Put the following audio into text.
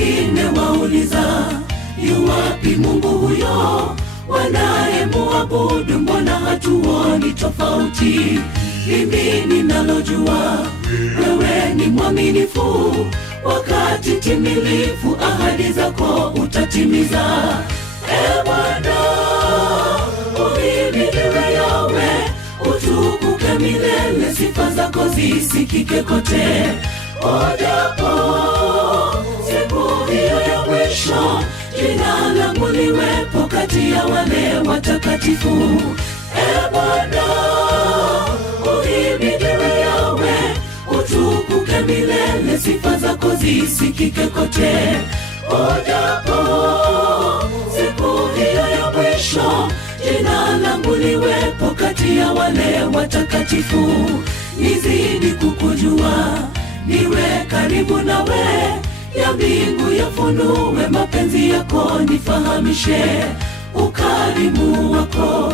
wengine wauliza, yu wapi Mungu huyo wanayemuabudu? Mbona hatuoni tofauti? Mimi ninalojua, wewe ni mwaminifu, wakati timilifu ahadi zako utatimiza. Bwana, uhimidiwe Yawe, utukuke milele, sifa zako zisikike kote. Ojapo siku hiyo ya mwisho, jina langu liwepo kati ya wale watakatifu. Bwana, uhimidiwe Yawe, utukuke milele, sifa zako zisikike kote. Ojapo siku hiyo ya mwisho, jina langu liwepo kati ya wale watakatifu. Nizidi kukujua, niwe karibu nawe, ya mbingu yafunue mapenzi yako, nifahamishe ukarimu wako.